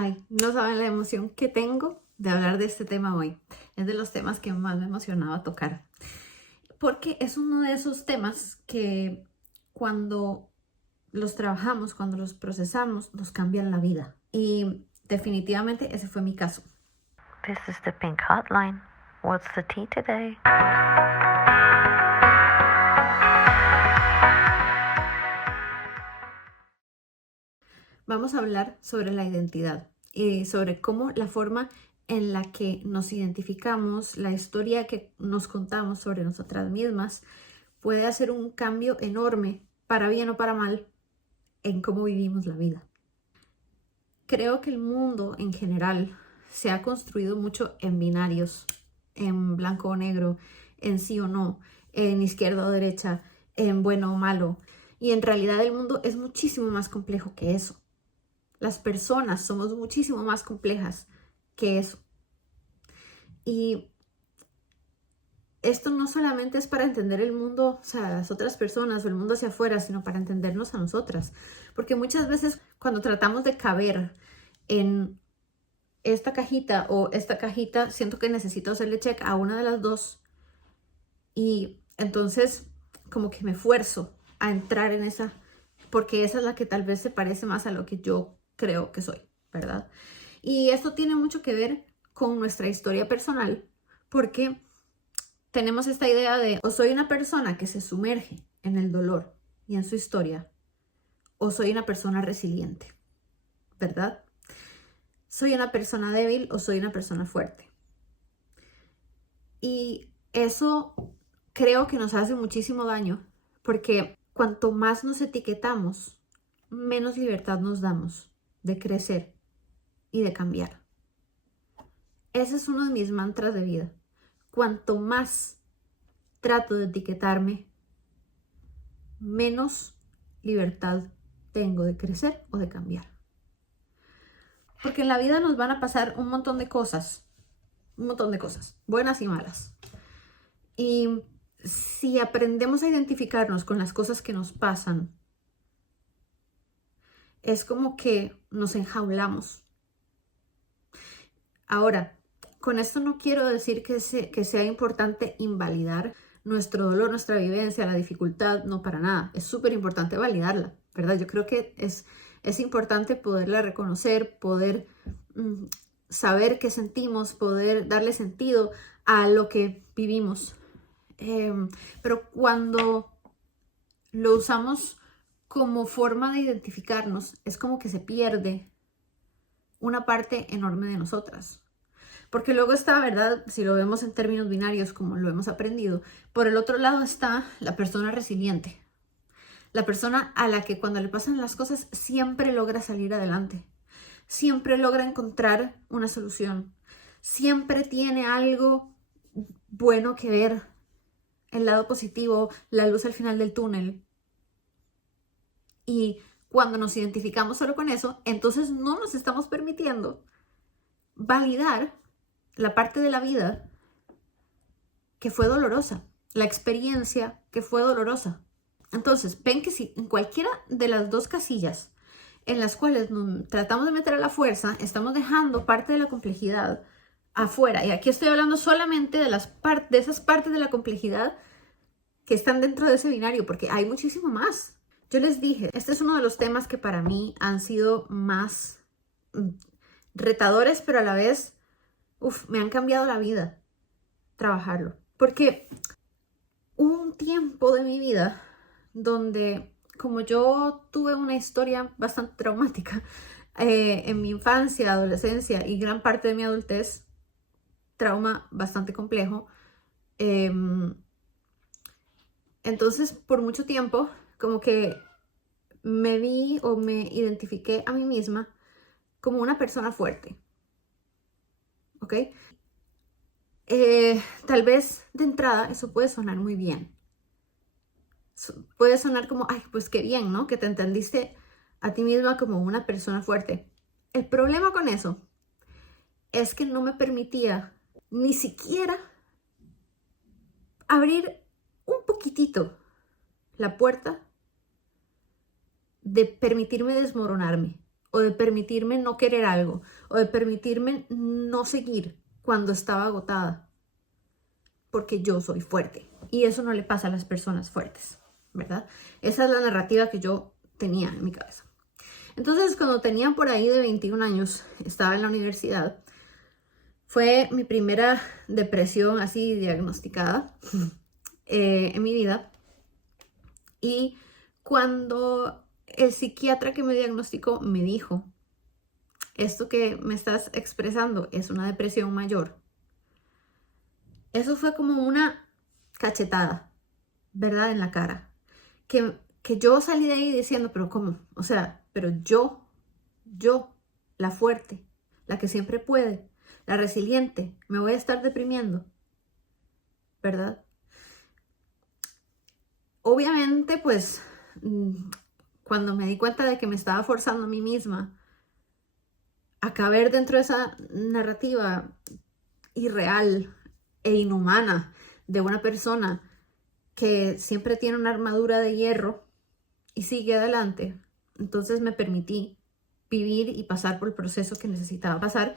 Ay, no saben la emoción que tengo de hablar de este tema hoy. Es de los temas que más me emocionaba tocar. Porque es uno de esos temas que cuando los trabajamos, cuando los procesamos, nos cambian la vida. Y definitivamente ese fue mi caso. This is the Pink Hotline. What's the tea today? Vamos a hablar sobre la identidad y sobre cómo la forma en la que nos identificamos, la historia que nos contamos sobre nosotras mismas, puede hacer un cambio enorme, para bien o para mal, en cómo vivimos la vida. Creo que el mundo en general se ha construido mucho en binarios, en blanco o negro, en sí o no, en izquierda o derecha, en bueno o malo. Y en realidad el mundo es muchísimo más complejo que eso. Las personas somos muchísimo más complejas que eso. Y esto no solamente es para entender el mundo, o sea, las otras personas o el mundo hacia afuera, sino para entendernos a nosotras. Porque muchas veces cuando tratamos de caber en esta cajita o esta cajita, siento que necesito hacerle check a una de las dos. Y entonces como que me esfuerzo a entrar en esa, porque esa es la que tal vez se parece más a lo que yo creo que soy, ¿verdad? Y esto tiene mucho que ver con nuestra historia personal, porque tenemos esta idea de o soy una persona que se sumerge en el dolor y en su historia, o soy una persona resiliente, ¿verdad? ¿Soy una persona débil o soy una persona fuerte? Y eso creo que nos hace muchísimo daño, porque cuanto más nos etiquetamos, menos libertad nos damos de crecer y de cambiar. Ese es uno de mis mantras de vida. Cuanto más trato de etiquetarme, menos libertad tengo de crecer o de cambiar. Porque en la vida nos van a pasar un montón de cosas, buenas y malas. Y si aprendemos a identificarnos con las cosas que nos pasan, es como que nos enjaulamos. Ahora, con esto no quiero decir que sea importante invalidar nuestro dolor, nuestra vivencia, la dificultad, no, para nada. Es súper importante validarla, ¿verdad? Yo creo que es importante poderla reconocer, poder saber qué sentimos, poder darle sentido a lo que vivimos. Pero cuando lo usamos como forma de identificarnos, es como que se pierde una parte enorme de nosotras. Porque luego está, ¿verdad? Si lo vemos en términos binarios, como lo hemos aprendido, por el otro lado está la persona resiliente. La persona a la que cuando le pasan las cosas siempre logra salir adelante. Siempre logra encontrar una solución. Siempre tiene algo bueno que ver. El lado positivo, la luz al final del túnel. Y cuando nos identificamos solo con eso, entonces no nos estamos permitiendo validar la parte de la vida que fue dolorosa, la experiencia que fue dolorosa. Entonces, ven que si en cualquiera de las dos casillas en las cuales tratamos de meter a la fuerza, estamos dejando parte de la complejidad afuera. Y aquí estoy hablando solamente de esas partes de la complejidad que están dentro de ese binario, porque hay muchísimo más. Yo les dije, este es uno de los temas que para mí han sido más retadores, pero a la vez, me han cambiado la vida trabajarlo. Porque hubo un tiempo de mi vida donde, como yo tuve una historia bastante traumática en mi infancia, adolescencia y gran parte de mi adultez, trauma bastante complejo, entonces por mucho tiempo como que me vi o me identifiqué a mí misma como una persona fuerte, ¿ok? Tal vez de entrada eso puede sonar muy bien. Puede sonar como, ay, pues qué bien, ¿no? Que te entendiste a ti misma como una persona fuerte. El problema con eso es que no me permitía ni siquiera abrir un poquitito la puerta de permitirme desmoronarme o de permitirme no querer algo, o de permitirme no seguir cuando estaba agotada, porque yo soy fuerte. Y eso no le pasa a las personas fuertes, ¿verdad? Esa es la narrativa que yo tenía en mi cabeza. Entonces, cuando tenía por ahí de 21 años, estaba en la universidad, fue mi primera depresión así diagnosticada en mi vida. Y cuando el psiquiatra que me diagnosticó me dijo, esto que me estás expresando es una depresión mayor. Eso fue como una cachetada, ¿verdad? En la cara. Que yo salí de ahí diciendo, pero ¿cómo? O sea, pero yo, la fuerte, la que siempre puede, la resiliente, me voy a estar deprimiendo, ¿verdad? Obviamente, pues, cuando me di cuenta de que me estaba forzando a mí misma a caber dentro de esa narrativa irreal e inhumana de una persona que siempre tiene una armadura de hierro y sigue adelante, entonces me permití vivir y pasar por el proceso que necesitaba pasar.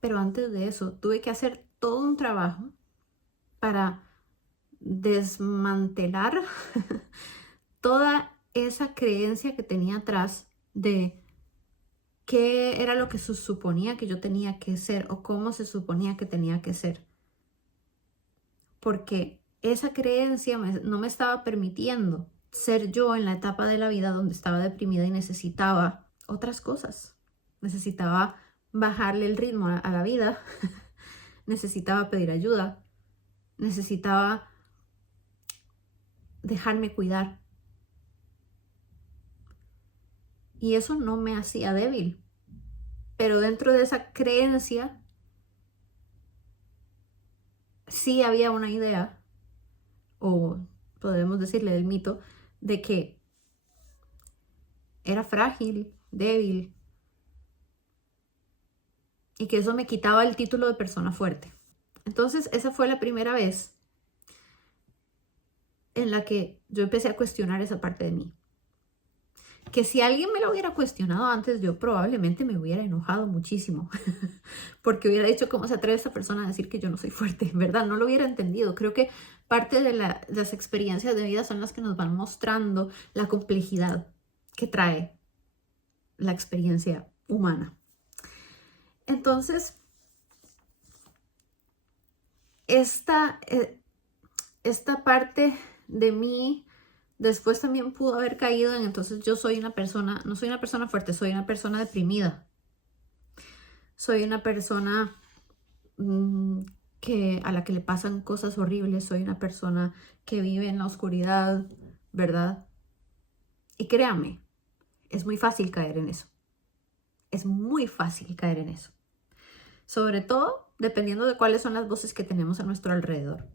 Pero antes de eso tuve que hacer todo un trabajo para desmantelar toda esa creencia que tenía atrás de qué era lo que se suponía que yo tenía que ser o cómo se suponía que tenía que ser. Porque esa creencia no me estaba permitiendo ser yo en la etapa de la vida donde estaba deprimida y necesitaba otras cosas. Necesitaba bajarle el ritmo a la vida, necesitaba pedir ayuda, necesitaba dejarme cuidar. Y eso no me hacía débil. Pero dentro de esa creencia sí había una idea, o podemos decirle el mito, de que era frágil, débil, y que eso me quitaba el título de persona fuerte. Entonces esa fue la primera vez en la que yo empecé a cuestionar esa parte de mí. Que si alguien me lo hubiera cuestionado antes, yo probablemente me hubiera enojado muchísimo. Porque hubiera dicho, ¿cómo se atreve esta persona a decir que yo no soy fuerte? ¿Verdad? No lo hubiera entendido. Creo que parte de las experiencias de vida son las que nos van mostrando la complejidad que trae la experiencia humana. Entonces, esta parte de mí después también pudo haber caído en, entonces yo soy una persona, no soy una persona fuerte, soy una persona deprimida. Soy una persona a la que le pasan cosas horribles, soy una persona que vive en la oscuridad, ¿verdad? Y créanme, es muy fácil caer en eso. Es muy fácil caer en eso. Sobre todo dependiendo de cuáles son las voces que tenemos a nuestro alrededor.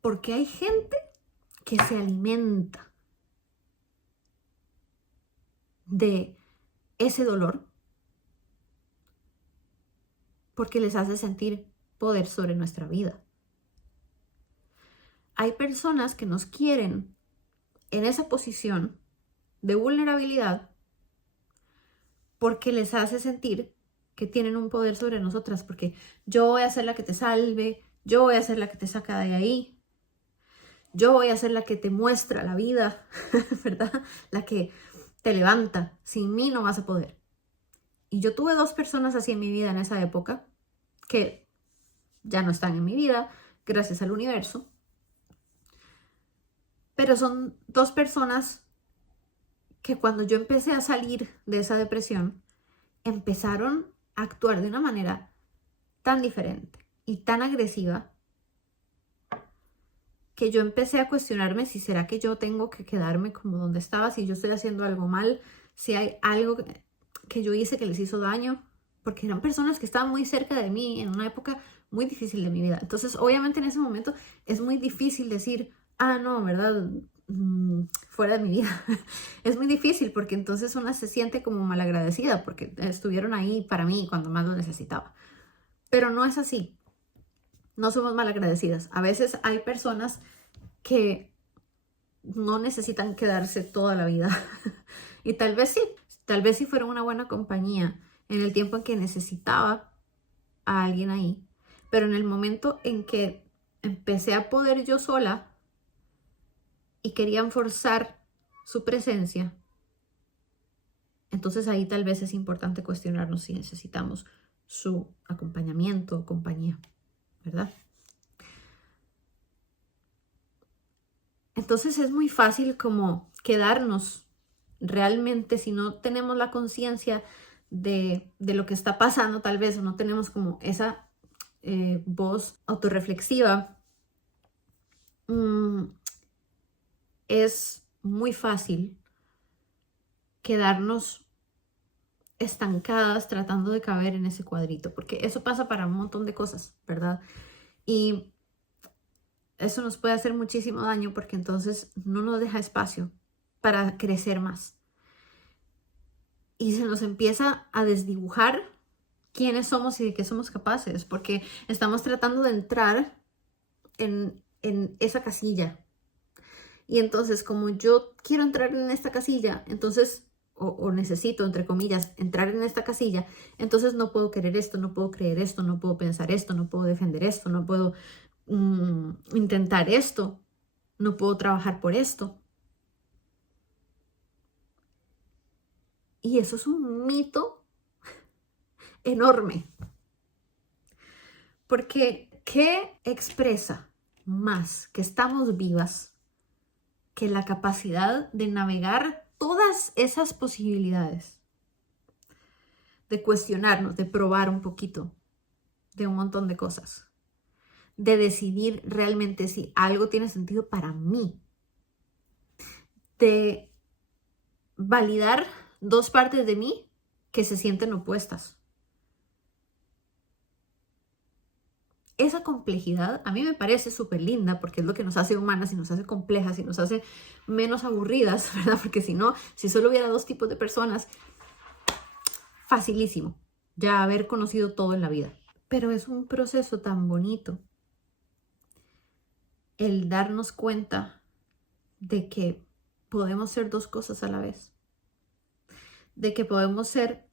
Porque hay gente que se alimenta de ese dolor porque les hace sentir poder sobre nuestra vida. Hay personas que nos quieren en esa posición de vulnerabilidad porque les hace sentir que tienen un poder sobre nosotras, porque yo voy a ser la que te salve, yo voy a ser la que te saca de ahí, yo voy a ser la que te muestra la vida, ¿verdad? La que te levanta, sin mí no vas a poder. Y yo tuve 2 personas así en mi vida en esa época, que ya no están en mi vida, gracias al universo. Pero son 2 personas que cuando yo empecé a salir de esa depresión, empezaron a actuar de una manera tan diferente y tan agresiva que yo empecé a cuestionarme si será que yo tengo que quedarme como donde estaba, si yo estoy haciendo algo mal, si hay algo que yo hice que les hizo daño, porque eran personas que estaban muy cerca de mí en una época muy difícil de mi vida. Entonces, obviamente en ese momento es muy difícil decir, no, ¿verdad? Fuera de mi vida. Es muy difícil porque entonces una se siente como malagradecida porque estuvieron ahí para mí cuando más lo necesitaba. Pero no es así. No somos malagradecidas. A veces hay personas que no necesitan quedarse toda la vida Y tal vez sí fueron una buena compañía en el tiempo en que necesitaba a alguien ahí. Pero en el momento en que empecé a poder yo sola y querían forzar su presencia, entonces ahí tal vez es importante cuestionarnos si necesitamos su acompañamiento o compañía, ¿verdad? Entonces es muy fácil como quedarnos realmente si no tenemos la conciencia de lo que está pasando tal vez, o no tenemos como esa voz autorreflexiva. Es muy fácil quedarnos estancadas tratando de caber en ese cuadrito, porque eso pasa para un montón de cosas, ¿verdad? Y eso nos puede hacer muchísimo daño porque entonces no nos deja espacio para crecer más. Y se nos empieza a desdibujar quiénes somos y de qué somos capaces, porque estamos tratando de entrar en esa casilla. Y entonces, como yo quiero entrar en esta casilla, entonces, o necesito, entre comillas, entrar en esta casilla, entonces no puedo querer esto, no puedo creer esto, no puedo pensar esto, no puedo defender esto, no puedo intentar esto, no puedo trabajar por esto. Y eso es un mito enorme. Porque, ¿qué expresa más que estamos vivas que la capacidad de navegar todas esas posibilidades? De cuestionarnos, de probar un poquito, de un montón de cosas. De decidir realmente si algo tiene sentido para mí. De validar dos partes de mí que se sienten opuestas. Esa complejidad a mí me parece súper linda porque es lo que nos hace humanas y nos hace complejas y nos hace menos aburridas, ¿verdad? Porque si no, si solo hubiera dos tipos de personas, facilísimo ya haber conocido todo en la vida. Pero es un proceso tan bonito el darnos cuenta de que podemos ser dos cosas a la vez. De que podemos ser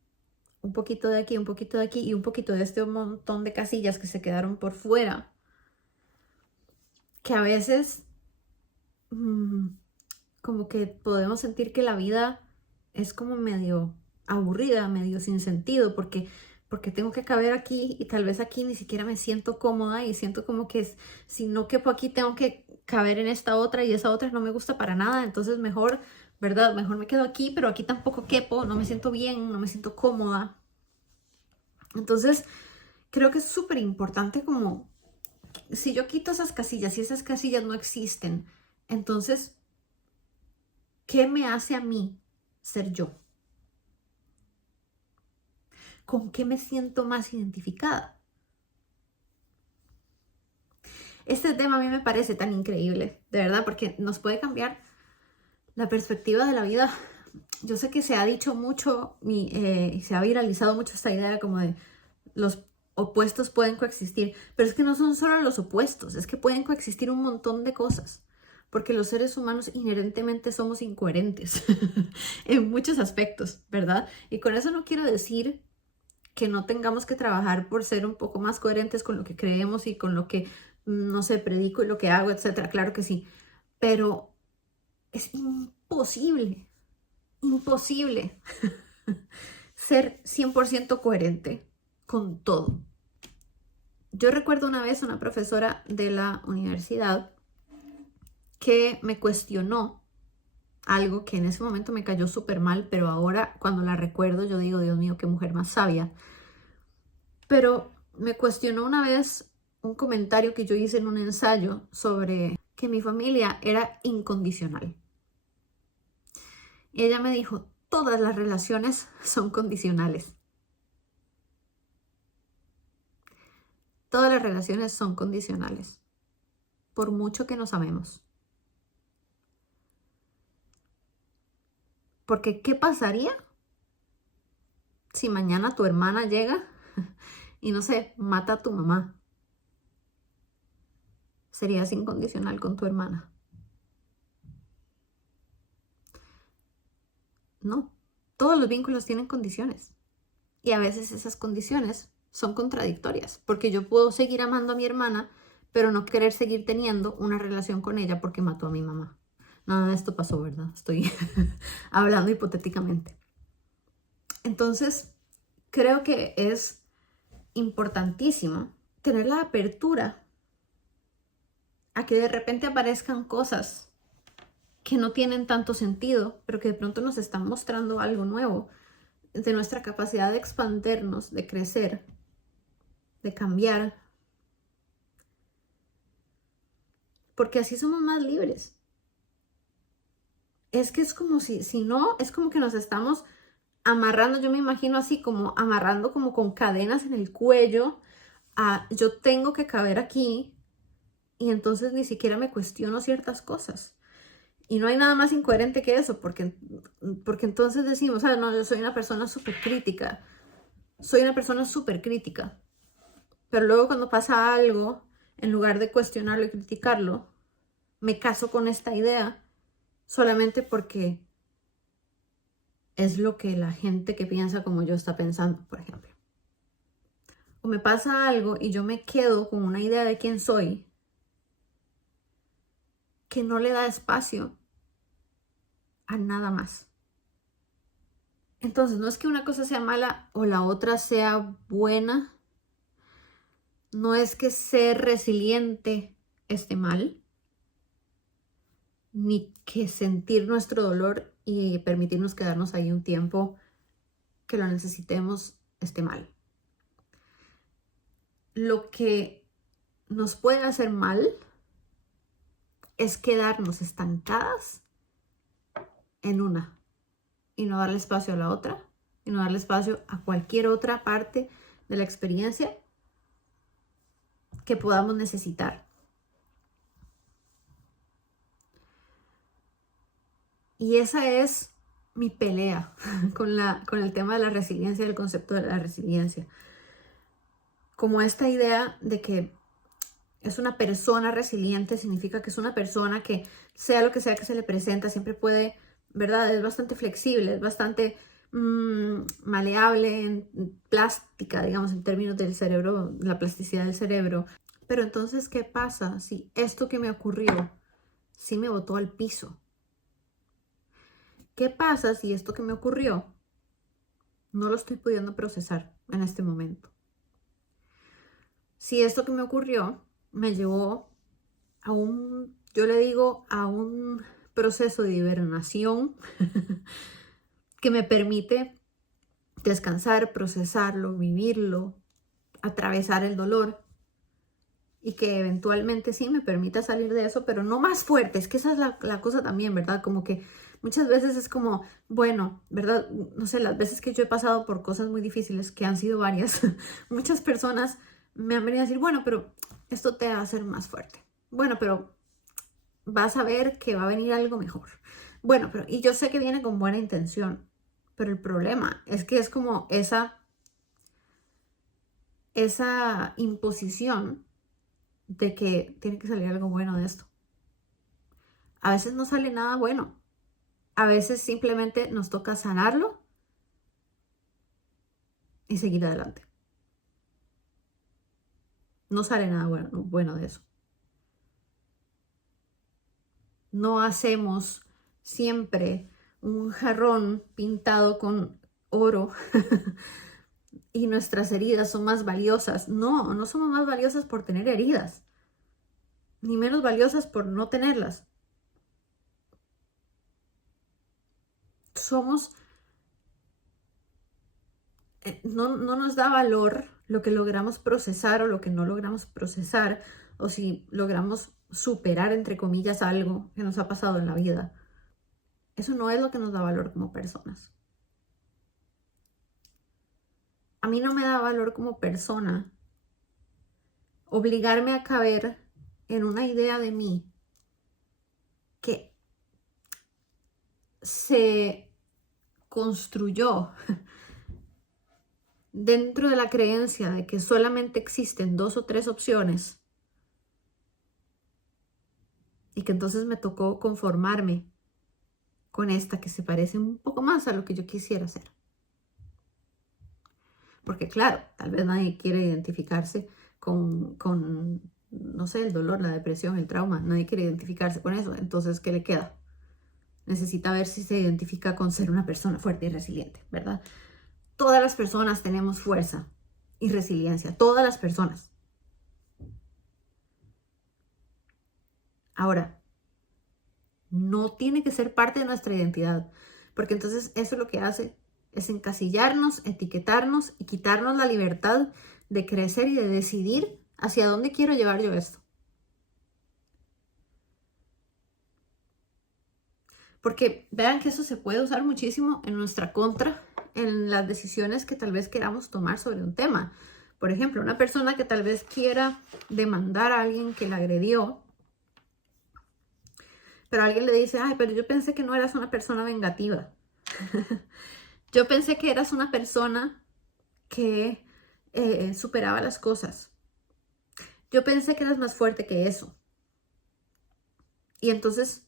un poquito de aquí, un poquito de aquí y un poquito de este montón de casillas que se quedaron por fuera. Que a veces como que podemos sentir que la vida es como medio aburrida, medio sin sentido, porque tengo que caber aquí y tal vez aquí ni siquiera me siento cómoda y siento como que si no quepo aquí tengo que caber en esta otra y esa otra no me gusta para nada, entonces mejor, ¿verdad? Mejor me quedo aquí, pero aquí tampoco quepo, no me siento bien, no me siento cómoda. Entonces, creo que es súper importante como si yo quito esas casillas y esas casillas no existen, entonces, ¿qué me hace a mí ser yo? ¿Con qué me siento más identificada? Este tema a mí me parece tan increíble, de verdad, porque nos puede cambiar la perspectiva de la vida. Yo sé que se ha dicho mucho y se ha viralizado mucho esta idea como de los opuestos pueden coexistir, pero es que no son solo los opuestos, es que pueden coexistir un montón de cosas, porque los seres humanos inherentemente somos incoherentes en muchos aspectos, ¿verdad? Y con eso no quiero decir que no tengamos que trabajar por ser un poco más coherentes con lo que creemos y con lo que, no sé, predico y lo que hago, etcétera. Claro que sí, pero es imposible, imposible ser 100% coherente con todo. Yo recuerdo una vez una profesora de la universidad que me cuestionó algo que en ese momento me cayó súper mal, pero ahora cuando la recuerdo yo digo, Dios mío, qué mujer más sabia. Pero me cuestionó una vez un comentario que yo hice en un ensayo sobre que mi familia era incondicional. Y ella me dijo, todas las relaciones son condicionales. Todas las relaciones son condicionales, por mucho que nos amemos. Porque, ¿qué pasaría si mañana tu hermana llega y, no sé, mata a tu mamá? Serías incondicional con tu hermana. No, todos los vínculos tienen condiciones. Y a veces esas condiciones son contradictorias, porque yo puedo seguir amando a mi hermana, pero no querer seguir teniendo una relación con ella porque mató a mi mamá. Nada de esto pasó, ¿verdad? Estoy hablando hipotéticamente. Entonces, creo que es importantísimo tener la apertura a que de repente aparezcan cosas que no tienen tanto sentido, pero que de pronto nos están mostrando algo nuevo de nuestra capacidad de expandernos, de crecer, de cambiar, porque así somos más libres. Es que es como si no, es como que nos estamos amarrando, yo me imagino así como amarrando como con cadenas en el cuello, yo tengo que caber aquí y entonces ni siquiera me cuestiono ciertas cosas. Y no hay nada más incoherente que eso, porque entonces decimos, no, yo soy una persona súper crítica, pero luego cuando pasa algo, en lugar de cuestionarlo y criticarlo, me caso con esta idea solamente porque es lo que la gente que piensa como yo está pensando, por ejemplo. O me pasa algo y yo me quedo con una idea de quién soy que no le da espacio a nada más. Entonces, no es que una cosa sea mala o la otra sea buena. No es que ser resiliente esté mal, ni que sentir nuestro dolor y permitirnos quedarnos ahí un tiempo que lo necesitemos esté mal. Lo que nos puede hacer mal es quedarnos estancadas en una y no darle espacio a la otra y no darle espacio a cualquier otra parte de la experiencia que podamos necesitar. Y esa es mi pelea con el tema de la resiliencia, el concepto de la resiliencia. Como esta idea de que es una persona resiliente, significa que es una persona que sea lo que sea que se le presenta, siempre puede, ¿verdad? Es bastante flexible, es bastante maleable, plástica, digamos, en términos del cerebro, la plasticidad del cerebro. Pero entonces, ¿qué pasa si esto que me ocurrió sí me botó al piso? ¿Qué pasa si esto que me ocurrió no lo estoy pudiendo procesar en este momento? Si esto que me ocurrió me llevó yo le digo, a un proceso de hibernación que me permite descansar, procesarlo, vivirlo, atravesar el dolor y que eventualmente sí me permita salir de eso, pero no más fuerte. Es que esa es la cosa también, ¿verdad? Como que muchas veces es como, bueno, ¿verdad? No sé, las veces que yo he pasado por cosas muy difíciles, que han sido varias, muchas personas me han venido a decir, bueno, pero esto te va a hacer más fuerte. Bueno, pero vas a ver que va a venir algo mejor. Bueno, pero y yo sé que viene con buena intención, pero el problema es que es como esa imposición de que tiene que salir algo bueno de esto. A veces no sale nada bueno. A veces simplemente nos toca sanarlo y seguir adelante. No sale nada bueno de eso. No hacemos siempre un jarrón pintado con oro y nuestras heridas son más valiosas. No, no somos más valiosas por tener heridas, ni menos valiosas por no tenerlas. No nos da valor lo que logramos procesar o lo que no logramos procesar, o si logramos superar, entre comillas, algo que nos ha pasado en la vida. Eso no es lo que nos da valor como personas. A mí no me da valor como persona obligarme a caber en una idea de mí que se construyó dentro de la creencia de que solamente existen 2 o 3 opciones y que entonces me tocó conformarme con esta que se parece un poco más a lo que yo quisiera hacer. Porque claro, tal vez nadie quiere identificarse con, no sé, el dolor, la depresión, el trauma. Nadie quiere identificarse con eso. Entonces, ¿qué le queda? Necesita ver si se identifica con ser una persona fuerte y resiliente, ¿verdad? Todas las personas tenemos fuerza y resiliencia. Todas las personas. Ahora, no tiene que ser parte de nuestra identidad. Porque entonces eso lo que hace es encasillarnos, etiquetarnos y quitarnos la libertad de crecer y de decidir hacia dónde quiero llevar yo esto. Porque vean que eso se puede usar muchísimo en nuestra contra, en las decisiones que tal vez queramos tomar sobre un tema. Por ejemplo, una persona que tal vez quiera demandar a alguien que la agredió, pero alguien le dice, ay, pero yo pensé que no eras una persona vengativa. Yo pensé que eras una persona que superaba las cosas. Yo pensé que eras más fuerte que eso. Y entonces,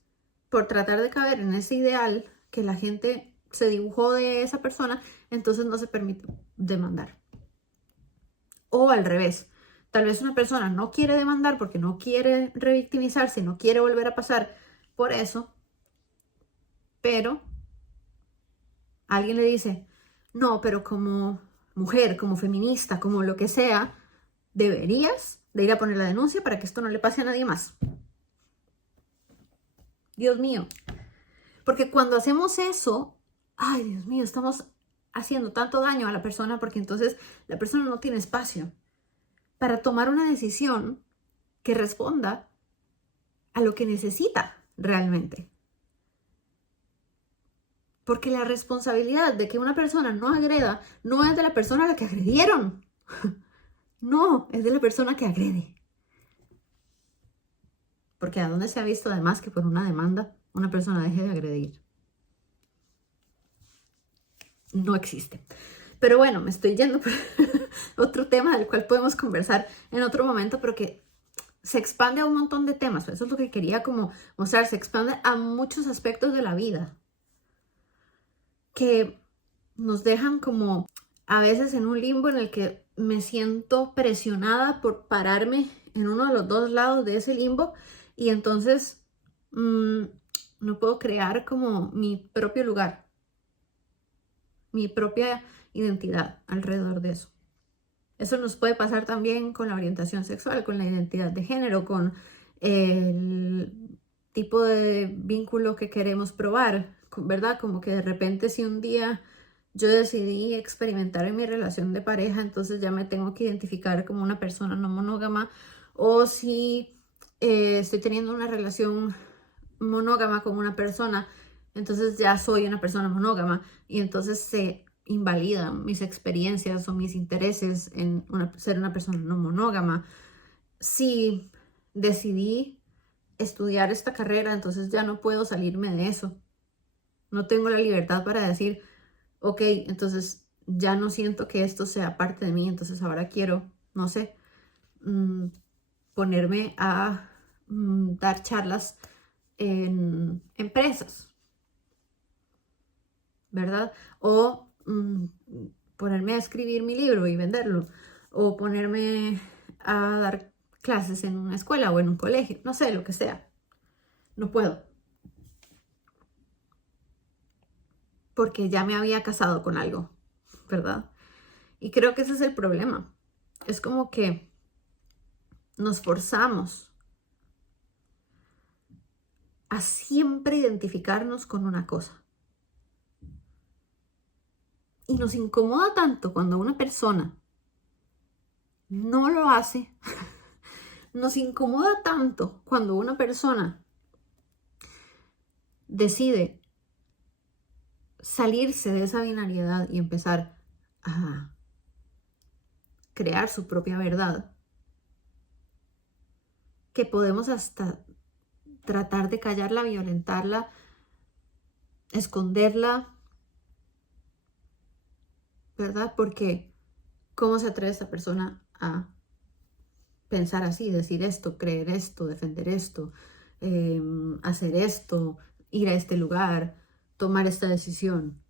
por tratar de caber en ese ideal que la gente se dibujó de esa persona, entonces no se permite demandar. O al revés, tal vez una persona no quiere demandar porque no quiere revictimizarse, no quiere volver a pasar por eso, pero alguien le dice, no, pero como mujer, como feminista, como lo que sea, deberías de ir a poner la denuncia para que esto no le pase a nadie más. Dios mío. Porque cuando hacemos eso, ay, Dios mío, estamos haciendo tanto daño a la persona porque entonces la persona no tiene espacio para tomar una decisión que responda a lo que necesita realmente. Porque la responsabilidad de que una persona no agreda no es de la persona a la que agredieron. No, es de la persona que agrede. Porque ¿a dónde se ha visto además que por una demanda una persona deje de agredir? No existe. Pero bueno, me estoy yendo por otro tema del cual podemos conversar en otro momento, pero que se expande a un montón de temas. Eso es lo que quería como mostrar. Se expande a muchos aspectos de la vida que nos dejan como a veces en un limbo en el que me siento presionada por pararme en uno de los dos lados de ese limbo y entonces no puedo crear como mi propio lugar, mi propia identidad alrededor de eso. Eso nos puede pasar también con la orientación sexual, con la identidad de género, con el tipo de vínculo que queremos probar, ¿verdad? Como que de repente si un día yo decidí experimentar en mi relación de pareja, entonces ya me tengo que identificar como una persona no monógama, o si estoy teniendo una relación monógama con una persona, entonces ya soy una persona monógama y entonces se invalidan mis experiencias o mis intereses en ser una persona no monógama. Si decidí estudiar esta carrera, entonces ya no puedo salirme de eso. No tengo la libertad para decir, ok, entonces ya no siento que esto sea parte de mí, entonces ahora quiero, no sé, ponerme a dar charlas en empresas, ¿verdad? O ponerme a escribir mi libro y venderlo, o ponerme a dar clases en una escuela o en un colegio, no sé, lo que sea. No puedo. Porque ya me había casado con algo, ¿verdad? Y creo que ese es el problema. Es como que nos forzamos a siempre identificarnos con una cosa. Y nos incomoda tanto cuando una persona no lo hace. Nos incomoda tanto cuando una persona decide salirse de esa binariedad y empezar a crear su propia verdad, que podemos hasta tratar de callarla, violentarla, esconderla, ¿verdad? Porque ¿cómo se atreve esta persona a pensar así, decir esto, creer esto, defender esto, hacer esto, ir a este lugar? tomar esta decisión.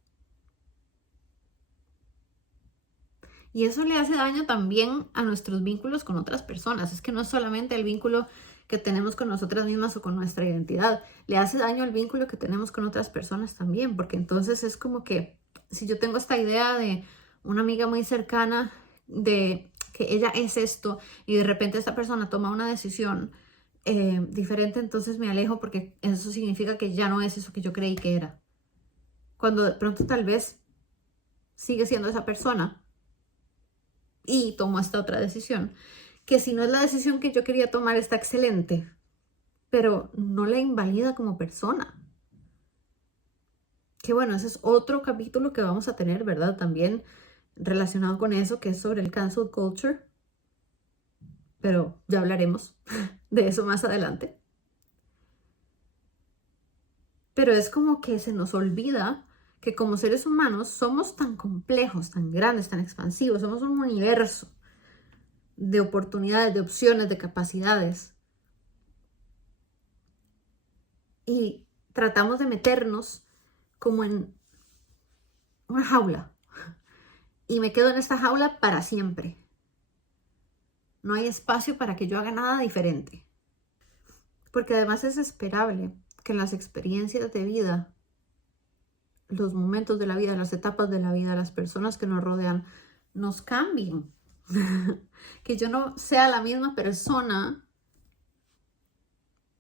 Y eso le hace daño también a nuestros vínculos con otras personas. Es que no es solamente el vínculo que tenemos con nosotras mismas o con nuestra identidad. Le hace daño al vínculo que tenemos con otras personas también. Porque entonces es como que si yo tengo esta idea de una amiga muy cercana de que ella es esto y de repente esta persona toma una decisión diferente, entonces me alejo porque eso significa que ya no es eso que yo creí que era. Cuando de pronto tal vez sigue siendo esa persona y tomó esta otra decisión, que si no es la decisión que yo quería tomar está excelente, pero no la invalida como persona. Que bueno, ese es otro capítulo que vamos a tener, ¿verdad? También relacionado con eso, que es sobre el cancel culture, pero ya hablaremos de eso más adelante. Pero es como que se nos olvida que como seres humanos somos tan complejos, tan grandes, tan expansivos, somos un universo de oportunidades, de opciones, de capacidades. Y tratamos de meternos como en una jaula. Y me quedo en esta jaula para siempre. No hay espacio para que yo haga nada diferente. Porque además es esperable que las experiencias de vida, los momentos de la vida, las etapas de la vida, las personas que nos rodean, nos cambien. Que yo no sea la misma persona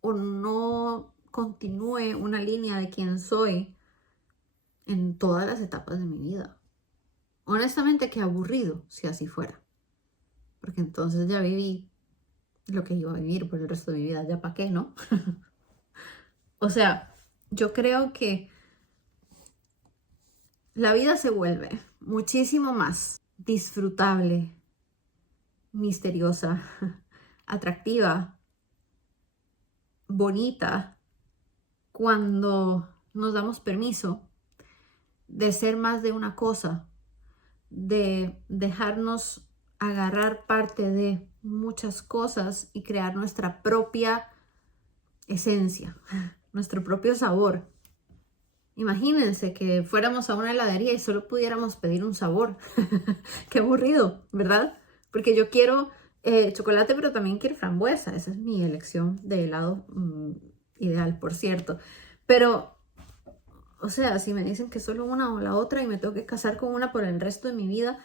o no continúe una línea de quién soy en todas las etapas de mi vida. Honestamente, qué aburrido si así fuera. Porque entonces ya viví lo que iba a vivir por el resto de mi vida. ¿Ya para qué, no? O sea, yo creo que la vida se vuelve muchísimo más disfrutable, misteriosa, atractiva, bonita, cuando nos damos permiso de ser más de una cosa, de dejarnos agarrar parte de muchas cosas y crear nuestra propia esencia, nuestro propio sabor. Imagínense que fuéramos a una heladería y solo pudiéramos pedir un sabor. Qué aburrido, ¿verdad? Porque yo quiero chocolate, pero también quiero frambuesa. Esa es mi elección de helado ideal, por cierto. Pero, o sea, si me dicen que solo una o la otra y me tengo que casar con una por el resto de mi vida,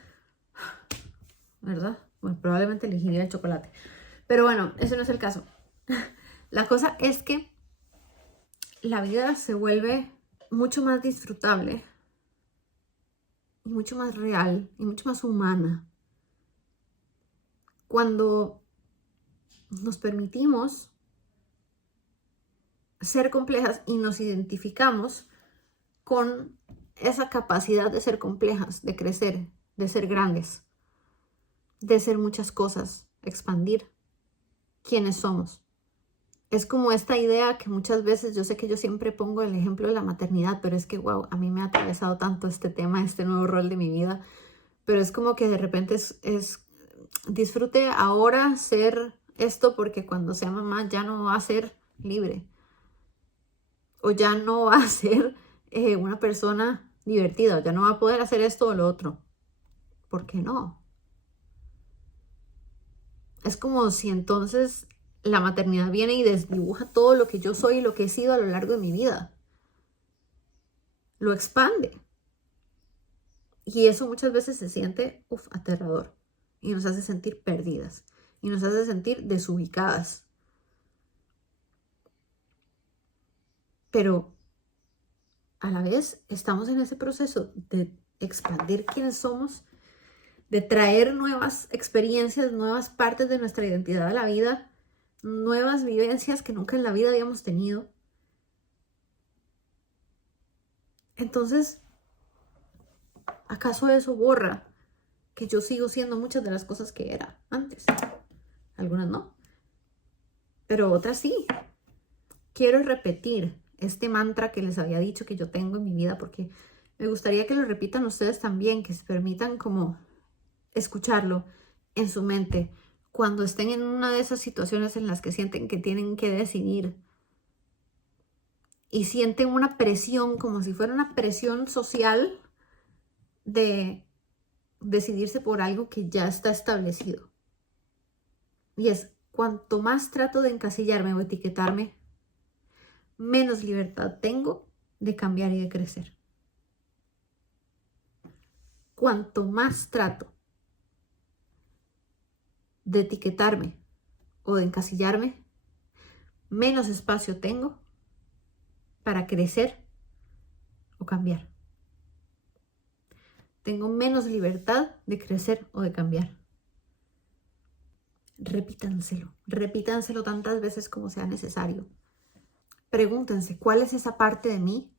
¿verdad? Bueno, probablemente elegiría el chocolate. Pero bueno, ese no es el caso. La cosa es que la vida se vuelve mucho más disfrutable y mucho más real y mucho más humana cuando nos permitimos ser complejas y nos identificamos con esa capacidad de ser complejas, de crecer, de ser grandes, de ser muchas cosas, expandir quiénes somos. Es como esta idea que muchas veces, yo sé que yo siempre pongo el ejemplo de la maternidad, pero es que, wow, a mí me ha atravesado tanto este tema, este nuevo rol de mi vida, pero es como que de repente es disfrute ahora ser esto porque cuando sea mamá ya no va a ser libre o ya no va a ser una persona divertida, o ya no va a poder hacer esto o lo otro. ¿Por qué no? Es como si entonces la maternidad viene y desdibuja todo lo que yo soy y lo que he sido a lo largo de mi vida. Lo expande. Y eso muchas veces se siente aterrador y nos hace sentir perdidas y nos hace sentir desubicadas. Pero a la vez estamos en ese proceso de expandir quiénes somos, de traer nuevas experiencias, nuevas partes de nuestra identidad a la vida, nuevas vivencias que nunca en la vida habíamos tenido. Entonces, ¿acaso eso borra que yo sigo siendo muchas de las cosas que era antes? Algunas no, pero otras sí. Quiero repetir este mantra que les había dicho que yo tengo en mi vida porque me gustaría que lo repitan ustedes también, que se permitan como escucharlo en su mente cuando estén en una de esas situaciones en las que sienten que tienen que decidir y sienten una presión, como si fuera una presión social de decidirse por algo que ya está establecido. Y es, cuanto más trato de encasillarme o etiquetarme, menos libertad tengo de cambiar y de crecer. Cuanto más trato de etiquetarme o de encasillarme, menos espacio tengo para crecer o cambiar. Tengo menos libertad de crecer o de cambiar. Repítanselo tantas veces como sea necesario. Pregúntense, ¿cuál es esa parte de mí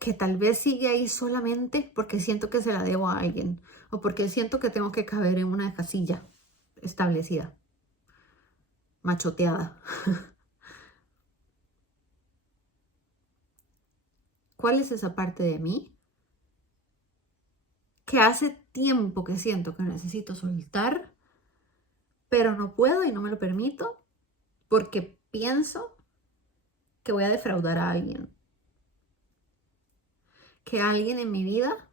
que tal vez sigue ahí solamente porque siento que se la debo a alguien o porque siento que tengo que caber en una casilla establecida, machoteada? ¿Cuál es esa parte de mí que hace tiempo que siento que necesito soltar, pero no puedo y no me lo permito porque pienso que voy a defraudar a alguien? Que alguien en mi vida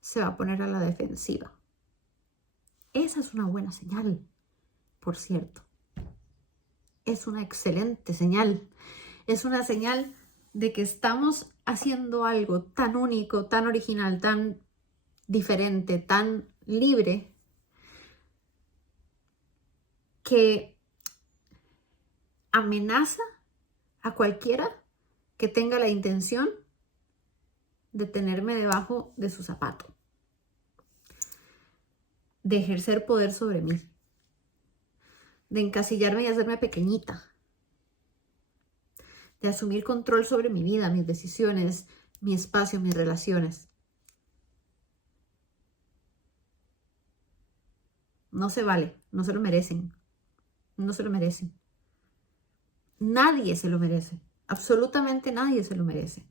se va a poner a la defensiva. Esa es una buena señal, por cierto. Es una excelente señal. Es una señal de que estamos haciendo algo tan único, tan original, tan diferente, tan libre, que amenaza a cualquiera que tenga la intención de tenerme debajo de su zapato, de ejercer poder sobre mí, de encasillarme y hacerme pequeñita, de asumir control sobre mi vida, mis decisiones, mi espacio, mis relaciones. No se vale, no se lo merecen, no se lo merecen. Nadie se lo merece, absolutamente nadie se lo merece.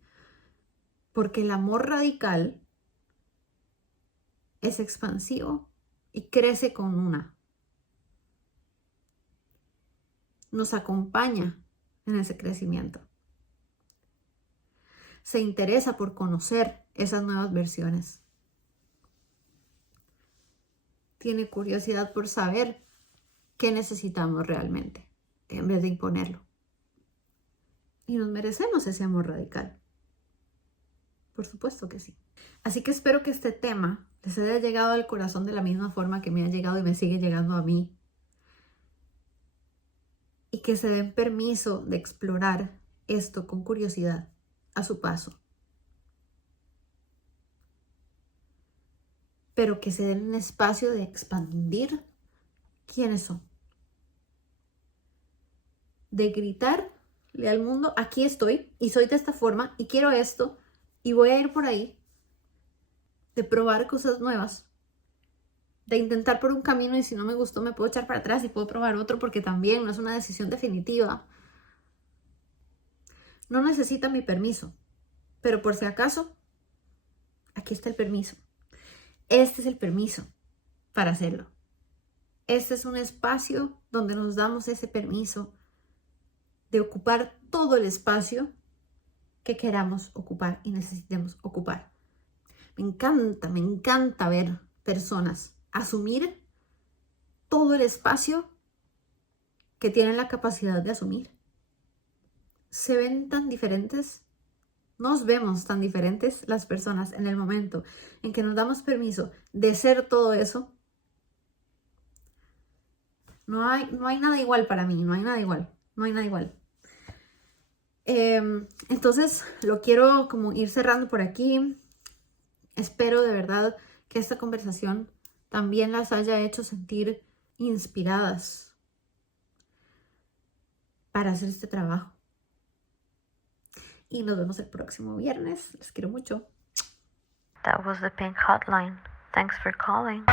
Porque el amor radical es expansivo y crece con una. Nos acompaña en ese crecimiento. Se interesa por conocer esas nuevas versiones. Tiene curiosidad por saber qué necesitamos realmente, en vez de imponerlo. Y nos merecemos ese amor radical. Por supuesto que sí. Así que espero que este tema les haya llegado al corazón de la misma forma que me ha llegado y me sigue llegando a mí. Y que se den permiso de explorar esto con curiosidad, a su paso. Pero que se den un espacio de expandir quiénes son. De gritarle al mundo, aquí estoy y soy de esta forma y quiero esto y voy a ir por ahí. De probar cosas nuevas. De intentar por un camino y si no me gustó me puedo echar para atrás y puedo probar otro porque también no es una decisión definitiva. No necesita mi permiso, pero por si acaso, aquí está el permiso. Este es el permiso para hacerlo. Este es un espacio donde nos damos ese permiso de ocupar todo el espacio que queramos ocupar y necesitemos ocupar. Me encanta ver personas asumir todo el espacio que tienen la capacidad de asumir. Se ven tan diferentes. Nos vemos tan diferentes las personas en el momento en que nos damos permiso de ser todo eso. No hay nada igual para mí, no hay nada igual. Entonces lo quiero como ir cerrando por aquí. Espero de verdad que esta conversación también las haya hecho sentir inspiradas para hacer este trabajo. Y nos vemos el próximo viernes. Les quiero mucho. That was the Pink Hotline. Thanks for calling.